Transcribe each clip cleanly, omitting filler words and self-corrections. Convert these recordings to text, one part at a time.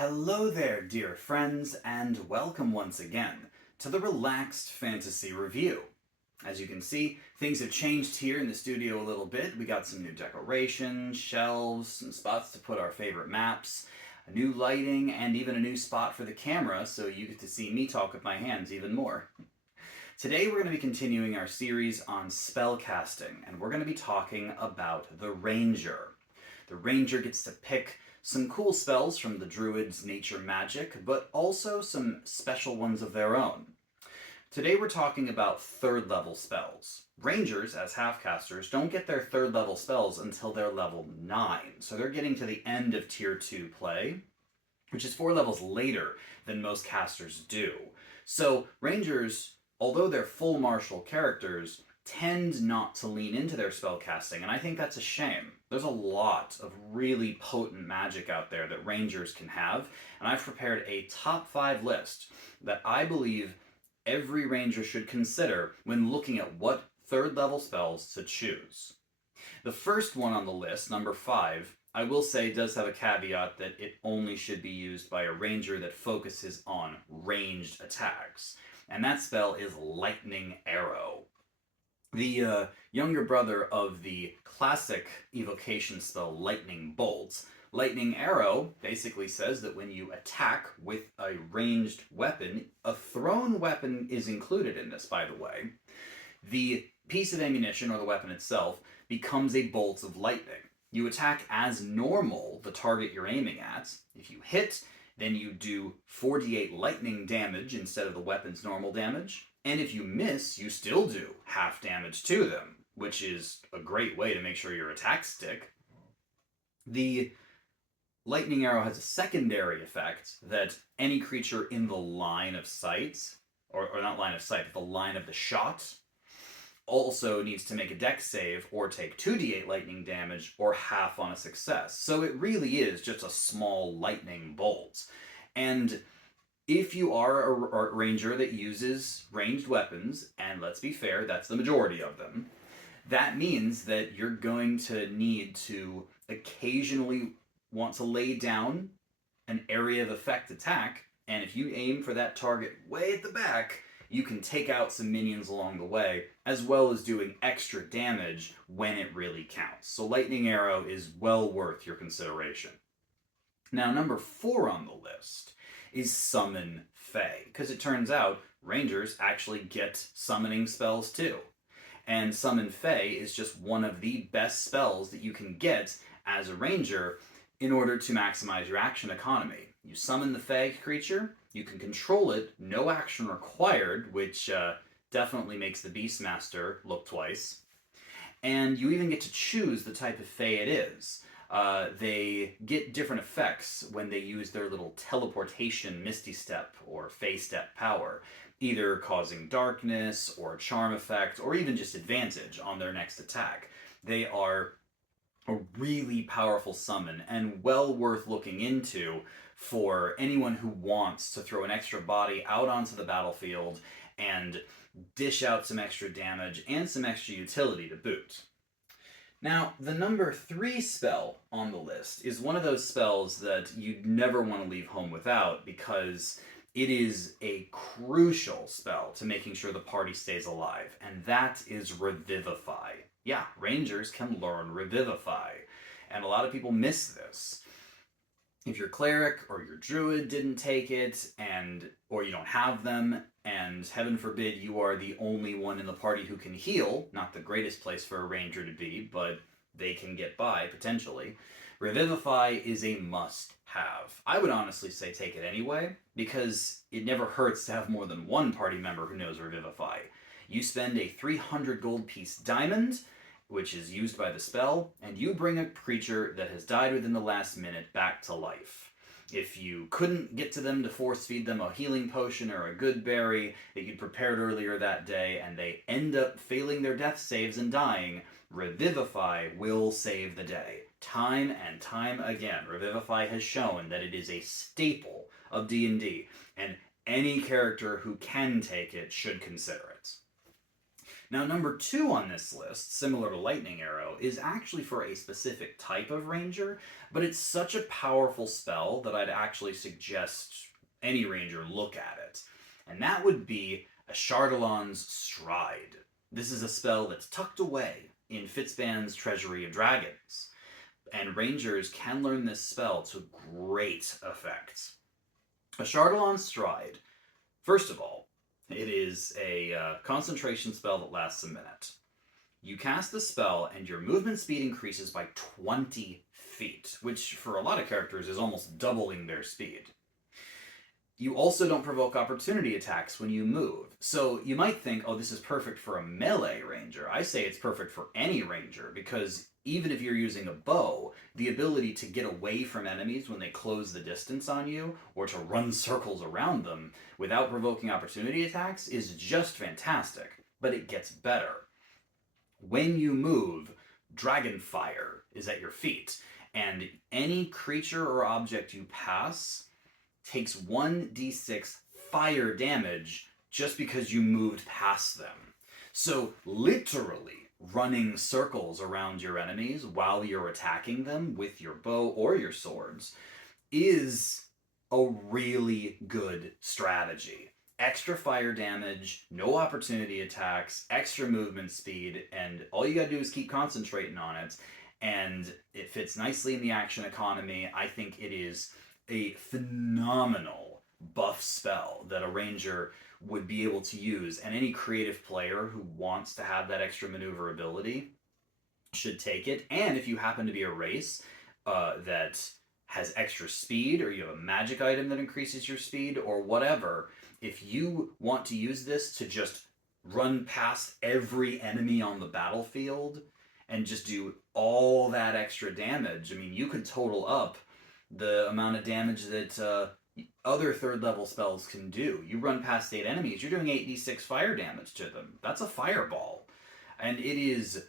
Hello there, dear friends, and welcome once again to the Relaxed Fantasy Review. As you can see, things have changed here in the studio a little bit. We got some new decorations, shelves, some spots to put our favorite maps, a new lighting, and even a new spot for the camera so you get to see me talk with my hands even more. Today we're going to be continuing our series on spellcasting, and we're going to be talking about the Ranger. The Ranger gets to pick some cool spells from the Druid's nature magic, but also some special ones of their own. Today we're talking about third level spells. Rangers, as halfcasters, don't get their third level spells until they're level 9, so they're getting to the end of Tier 2 play, which is 4 levels later than most casters do. So Rangers, although they're full martial characters, tend not to lean into their spellcasting, and I think that's a shame. There's a lot of really potent magic out there that Rangers can have, and I've prepared a top 5 list that I believe every Ranger should consider when looking at what third level spells to choose. The first one on the list, number 5, I will say does have a caveat that it only should be used by a Ranger that focuses on ranged attacks, and that spell is Lightning Arrow. The younger brother of the classic evocation spell Lightning Bolt, Lightning Arrow basically says that when you attack with a ranged weapon, a thrown weapon is included in this, by the way. The piece of ammunition, or the weapon itself, becomes a bolt of lightning. You attack as normal the target you're aiming at. If you hit, then you do 4d8 lightning damage instead of the weapon's normal damage. And if you miss, you still do half damage to them, which is a great way to make sure your attacks stick. The Lightning Arrow has a secondary effect that any creature in the line of sight, or not line of sight, but the line of the shot, also needs to make a dex save or take 2d8 lightning damage or half on a success. So it really is just a small lightning bolt. And if you are a Ranger that uses ranged weapons, and let's be fair, that's the majority of them, that means that you're going to need to occasionally want to lay down an area of effect attack, and if you aim for that target way at the back, you can take out some minions along the way, as well as doing extra damage when it really counts. So Lightning Arrow is well worth your consideration. Now, number 4 on the list is Summon Fae, because it turns out Rangers actually get summoning spells too. And Summon Fae is just one of the best spells that you can get as a Ranger in order to maximize your action economy. You summon the Fae creature, you can control it, no action required, which definitely makes the Beastmaster look twice. And you even get to choose the type of Fae it is. They get different effects when they use their little teleportation Misty Step or Fae Step power, either causing darkness or charm effect or even just advantage on their next attack. They are a really powerful summon and well worth looking into for anyone who wants to throw an extra body out onto the battlefield and dish out some extra damage and some extra utility to boot. Now, the number 3 spell on the list is one of those spells that you'd never want to leave home without because it is a crucial spell to making sure the party stays alive, and that is Revivify. Yeah, Rangers can learn Revivify, and a lot of people miss this. If your cleric or your druid didn't take it, or you don't have them, and heaven forbid you are the only one in the party who can heal, not the greatest place for a ranger to be, but they can get by, potentially, Revivify is a must-have. I would honestly say take it anyway, because it never hurts to have more than one party member who knows Revivify. You spend a 300 gold piece diamond, which is used by the spell, and you bring a creature that has died within the last minute back to life. If you couldn't get to them to force feed them a healing potion or a good berry that you'd prepared earlier that day, and they end up failing their death saves and dying, Revivify will save the day. Time and time again, Revivify has shown that it is a staple of D&D, and any character who can take it should consider it. Now, number 2 on this list, similar to Lightning Arrow, is actually for a specific type of ranger, but it's such a powerful spell that I'd actually suggest any ranger look at it. And that would be Ashardalon's Stride. This is a spell that's tucked away in Fitzban's Treasury of Dragons, and rangers can learn this spell to great effect. Ashardalon's Stride, first of all, it is a concentration spell that lasts a minute. You cast the spell, and your movement speed increases by 20 feet, which for a lot of characters is almost doubling their speed. You also don't provoke opportunity attacks when you move. So you might think, oh, this is perfect for a melee ranger. I say it's perfect for any ranger, because even if you're using a bow, the ability to get away from enemies when they close the distance on you, or to run circles around them without provoking opportunity attacks is just fantastic. But it gets better. When you move, Dragonfire is at your feet, and any creature or object you pass takes 1d6 fire damage just because you moved past them. So literally running circles around your enemies while you're attacking them with your bow or your swords is a really good strategy. Extra fire damage, no opportunity attacks, extra movement speed, and all you gotta do is keep concentrating on it, and it fits nicely in the action economy. I think it is a phenomenal buff spell that a ranger would be able to use, and any creative player who wants to have that extra maneuverability should take it. And if you happen to be a race that has extra speed, or you have a magic item that increases your speed, or whatever, if you want to use this to just run past every enemy on the battlefield and just do all that extra damage, I mean, you could total up the amount of damage that other 3rd level spells can do. You run past 8 enemies, you're doing 8d6 fire damage to them. That's a fireball. And it is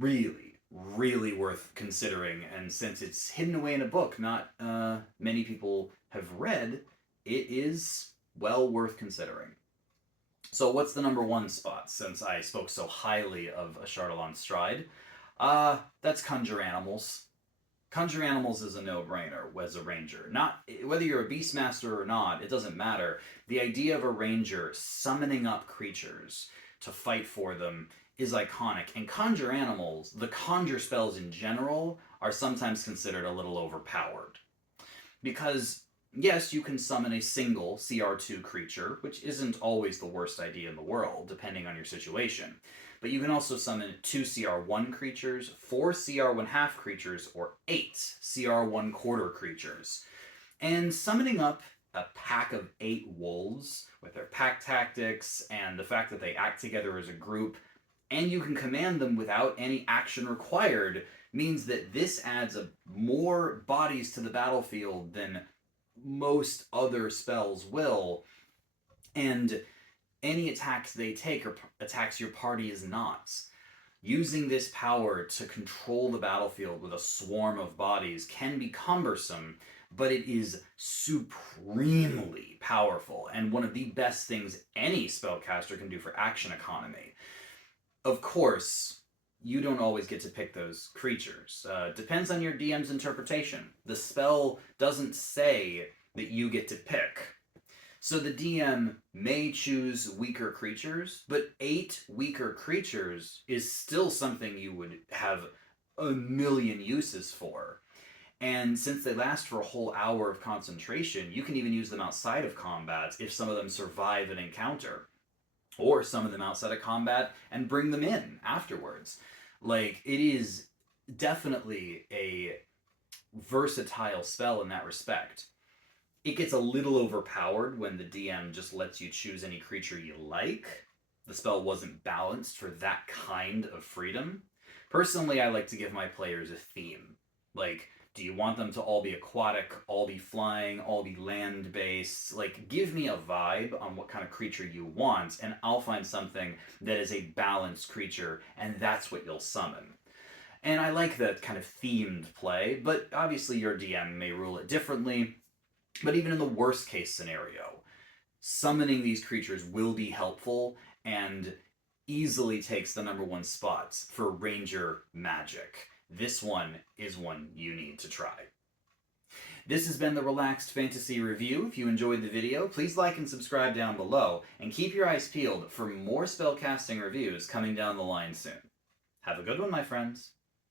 really, really worth considering. And since it's hidden away in a book not many people have read, it is well worth considering. So what's the number 1 spot, since I spoke so highly of Ashardalon's Stride? That's Conjure Animals. Conjure Animals is a no-brainer as a ranger. Not whether you're a Beastmaster or not, it doesn't matter. The idea of a ranger summoning up creatures to fight for them is iconic. And Conjure Animals, the conjure spells in general, are sometimes considered a little overpowered. Because, yes, you can summon a single CR2 creature, which isn't always the worst idea in the world, depending on your situation. But you can also summon 2 CR1 creatures, 4 CR1/2 creatures, or 8 CR1/4 creatures. And summoning up a pack of 8 wolves, with their pack tactics, and the fact that they act together as a group, and you can command them without any action required, means that this adds more bodies to the battlefield than most other spells will, and any attacks they take or attacks your party is not. Using this power to control the battlefield with a swarm of bodies can be cumbersome, but it is supremely powerful and one of the best things any spellcaster can do for action economy. Of course, you don't always get to pick those creatures. Depends on your DM's interpretation. The spell doesn't say that you get to pick. So the DM may choose weaker creatures, but 8 weaker creatures is still something you would have a million uses for. And since they last for a whole hour of concentration, you can even use them outside of combat if some of them survive an encounter. Or summon them outside of combat and bring them in afterwards. Like, it is definitely a versatile spell in that respect. It gets a little overpowered when the DM just lets you choose any creature you like. The spell wasn't balanced for that kind of freedom. Personally, I like to give my players a theme. Like, do you want them to all be aquatic, all be flying, all be land-based? Like, give me a vibe on what kind of creature you want, and I'll find something that is a balanced creature, and that's what you'll summon. And I like that kind of themed play, but obviously your DM may rule it differently. But even in the worst case scenario, summoning these creatures will be helpful, and easily takes the #1 spots for Ranger Magic. This one is one you need to try. This has been the Relaxed Fantasy Review. If you enjoyed the video, please like and subscribe down below, and keep your eyes peeled for more spellcasting reviews coming down the line soon. Have a good one, my friends.